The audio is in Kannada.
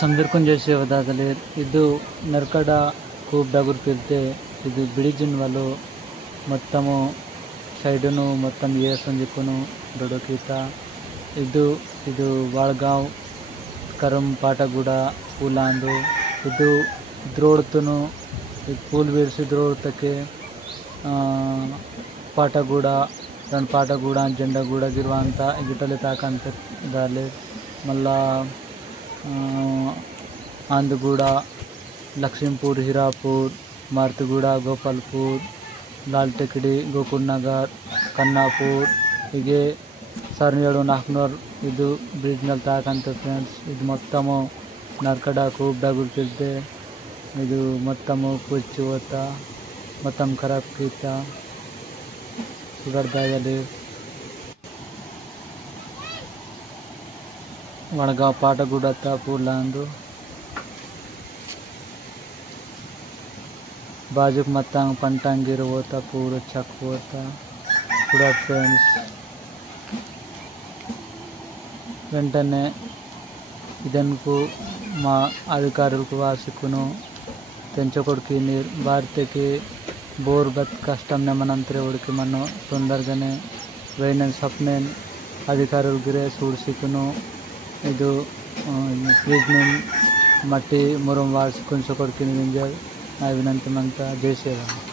समजून जैसे होदादले ಇದು ನರ್ಕಡ खूब ಡಗುರ್ ಪಿರ್ತೆ ಇದು ಬಿಳಿಜಿನ್ ವಲು ಮೊತ್ತಮು ಸೈಡನು ಮೊತ್ತಂ ಏ ಸಂಜಿಕುನು ದೊಡಕೀತ ಇದು ವಾಳಗಾಂವ್ ಕರಂ ಪಾಟಗುಡ ಪೂಲಾಂದು ಇದು ದ್ರೋಡ್ತನು ಪೂಲ್ ಬೀರ್ಸಿ ದ್ರೋಡ್ತಕ್ಕೆ ಪಾಟಗೂಡ रण पाटगूड जंडगूडगिरुವಂಥ ಗಿಟಲೆ ತಾಕಂತ ದಾಲೆ ಮಲ್ಲ आंदगूड लक्ष्मीपुर हिरापुर मारुतगूड गोपालपुर लाल टेकड़ी गोकुल नगर कन्नापुर ಹೀಗೆ ಸರ್ನೇಳು ನಾಲ್ಕುನೂರು ಇದು ಬ್ರಿಡ್ಜ್ ನಲ್ಲಿ ತಾಕಂತ ಫ್ರೆಂಡ್ಸ್ ಇದು ಮೊತ್ತಮು ನರ್ಕಡ खूब ಡಗುರ್ ಪಿರ್ದೆ ಇದು ಮೊತ್ತಮು ಕುಚ್ಚು ಹೋತಾ ಮೊತ್ತಮ್ ಖರಾಬ್ ಕೀತಾ सुगरदायले वणगांव पाटगुडत्त पूलांदु बाजुक मत्तांग पंटांगिर होता पूरा चक होता पूरा फ्रेंड्स వెంటనే ಇದನ್ನು మా అధికారులకు వాసుకును తెంచకొడికి నీరు భారతకి बोर बत कष्टम ने मनंतरे उड़के मनो तोंदरगने वैनन सपनेन अधिकारुल गिरे सूर्सिकुनु ಇದು ಪ್ಲೀಸ್ಮೆನ್ ಮಟ್ಟಿ ಮುರುಂ ವಾರ್ಸಿಕುನ್ ಸೊಕೊಡ್ಕಿನ ವಿಂಜರ್ ನಾ ವಿನಂತಿ ಮಂತ ಜೈ ಶ್ರೀರಾಮ್.